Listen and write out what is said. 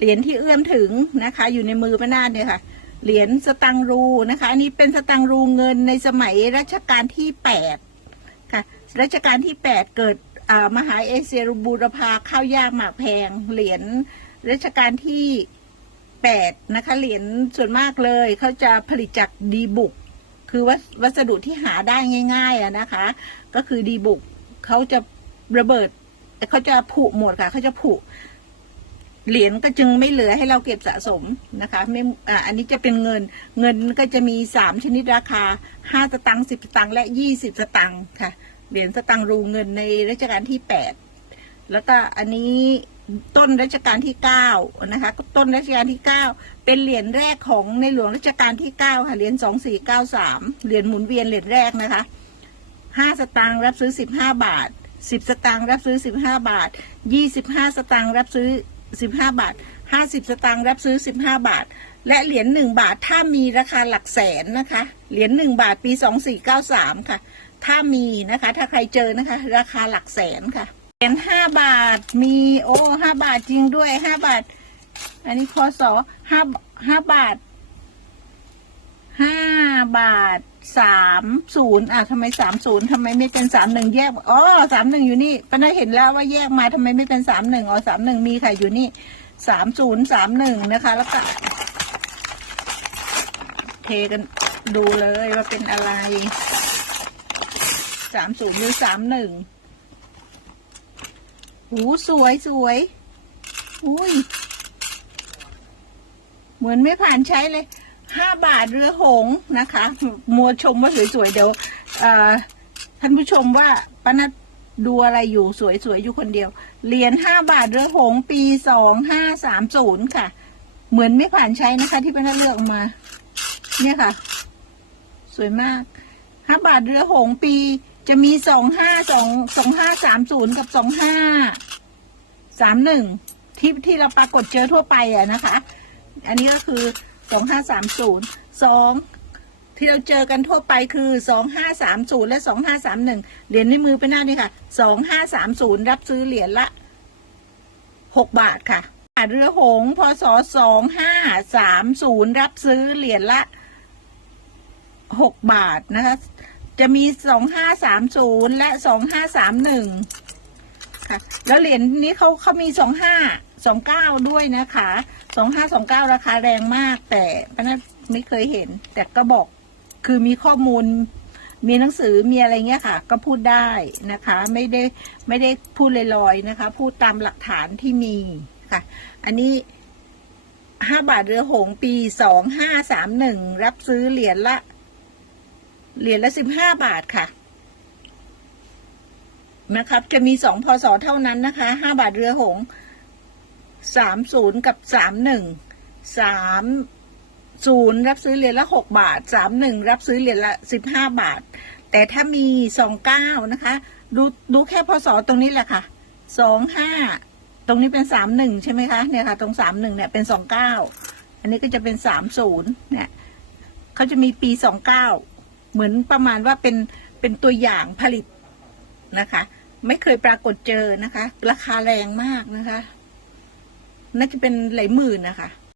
เหรียญที่เอื้อมถึงนะคะ อยู่ในมือป้านาดเนี่ยค่ะ เหรียญสตังรูนะคะอันนี้เป็นสตังรูเงินในสมัยรัชกาลที่แปดค่ะรัชกาลที่แปดเกิดมหาเอเชียบูรพาข้าวยากหมากแพง เหรียญรัชกาลที่แปดนะคะเหรียญส่วนมากเลยเขาจะผลิตจากดีบุก คือวัสวัสดุที่หาได้ง่ายๆอะนะคะ ก็คือดีบุกเขาจะระเบิดเขาจะผุหมดค่ะเขาจะผุ เหรียญก็จึงไม่เหลือให้เราเก็บสะสมนะคะไม่อ่าอันนี้จะเป็นเงินเงินก็จะมีสามชนิดราคาห้าสตังค์สิบสตังค์และยี่สิบสตังค์ค่ะเหรียญสตังค์รูเงินในรัชกาลที่แปดแล้วก็อันนี้ต้นรัชกาลที่เก้านะคะต้นรัชกาลที่เก้าเป็นเหรียญแรกของในหลวงรัชกาลที่เก้าค่ะเหรียญสองสี่เก้าสามเหรียญหมุนเวียนเหรียญแรกนะคะห้าสตางค์รับซื้อสิบห้าบาทสิบสตางค์รับซื้อสิบห้าบาทยี่สิบห้าสตางค์รับซื้อ สิบห้าบาทห้าสิบสตางค์รับซื้อสิบห้าบาท และเหรียญหนึ่งบาทถ้ามีราคาหลักแสนนะคะ เหรียญหนึ่งบาทปีสองสี่เก้าสามค่ะ ถ้ามีนะคะ ถ้าใครเจอนะคะ ราคาหลักแสนค่ะ เหรียญห้าบาทมีโอ้ห้าบาทจริงด้วยห้าบาท อันนี้พศห้าห้าบาทห้าบาท สามศูนย์อะทำไมสามศูนย์ทำไมไม่เป็นสามหนึ่งแยกอ๋อสามหนึ่งอยู่นี่ป้าได้เห็นแล้วว่าแยกมาทำไมไม่เป็นสามหนึ่งอ๋อสามหนึ่งมีค่ะอยู่นี่สามศูนย์สามหนึ่งนะคะ แล้วก็เทกันดูเลยว่าเป็นอะไรสามศูนย์หรือสามหนึ่งหูสวยสวย อุ้ย เหมือนไม่ผ่านใช้เลย ห้าบาทเรือหงนะคะมัวชมว่าสวยๆเดี๋ยวท่านผู้ชมว่าปานัดดูอะไรอยู่สวยๆอยู่คนเดียวเหรียญห้าบาทเรือหงปีสองห้าสามศูนย์ค่ะ เหมือนไม่ผ่านใช้นะคะ ที่ปานัดเลือกมา เนี่ยค่ะ สวยมากห้าบาทเรือหงปีจะมีสองห้าสองสองห้าสามศูนย์กับสองห้าสามหนึ่งที่ที่เราปรากฏเจอทั่วไปอะนะคะ อันนี้ก็คือ สองห้าสามศูนย์สองที่เราเจอกันทั่วไปคือสองห้าสามศูนย์และสองห้าสามหนึ่งเหรียญในมือไปหน้านี่ค่ะสองห้าสามศูนย์รับซื้อเหรียญละหกบาทค่ะเรือหงส์พศสองห้าสามศูนย์รับซื้อเหรียญละหกบาทนะคะ จะมีสองห้าสามศูนย์และสองห้าสามหนึ่ง คะ แล้วเหรียญนี้เขาเขามีสองห้าสองเก้าด้วยนะคะสองห้าสองเก้าราคาแรงมาก แต่ป้านัทไม่เคยเห็น แต่ก็บอกคือมีข้อมูล มีหนังสือมีอะไรเงี้ยค่ะ ก็พูดได้นะคะ ไม่ได้ไม่ได้พูดลอยๆนะคะ พูดตามหลักฐานที่มีค่ะ อันนี้ห้าบาทเรือหงปีสองห้าสามหนึ่งรับซื้อเหรียญละ เหรียญละสิบห้าบาทค่ะ นะครับ จะมีสองพศเท่านั้นนะคะห้าบาทเรือหงสามศูนย์กับสามหนึ่งสามศูนย์รับซื้อเหรียญละหกบาทสามหนึ่งรับซื้อเหรียญละสิบห้าบาท แต่ถ้ามีสองเก้านะคะ ดูดูแค่พศตรงนี้แหละค่ะสองห้าตรงนี้เป็นสามหนึ่งใช่ไหมคะเนี่ยค่ะ ตรงสามหนึ่งเนี่ยเป็นสองเก้าอันนี้ก็จะเป็นสามศูนย์เนี่ยเขาจะมีปีสองเก้าเหมือนประมาณว่าเป็นเป็นตัวอย่างผลิตนะคะ ไม่เคยปรากฏเจอนะคะ ราคาแรงมากนะคะ น่าจะเป็นหลายหมื่นนะคะ